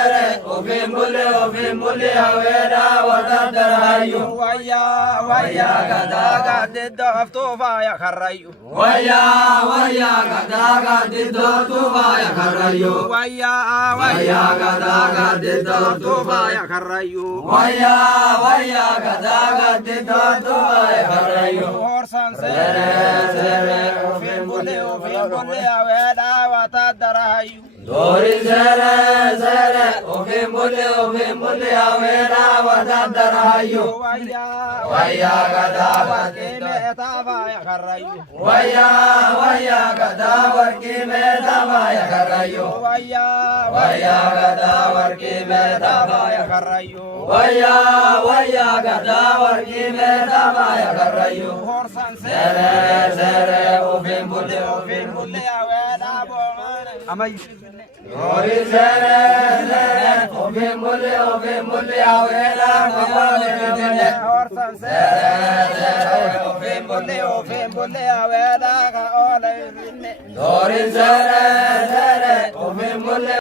Ofimule awera watadarayu. Waya gadaga didda aftufa ya kharayu. Waya gadaga didda aftufa ya kharayu. Waya gadaga didda aftufa ya kharayu. Waya gadaga didda aftufa ya kharayu. Horsan sere ofimule awera watadarayu. Dori sere ofimule awera watadarayu. Waya gadaga didda aftufa ya kharayu. Waya gadaga didda aftufa ya kharayu. Waya gadaga didda aftufa ya kharayu. Waya gadaga didda aftufa ya kharayu. Horsan sere ofimule awera amay Dori sere ofimule awera horsan sere ofimule awera ka ole Dori sere ofimule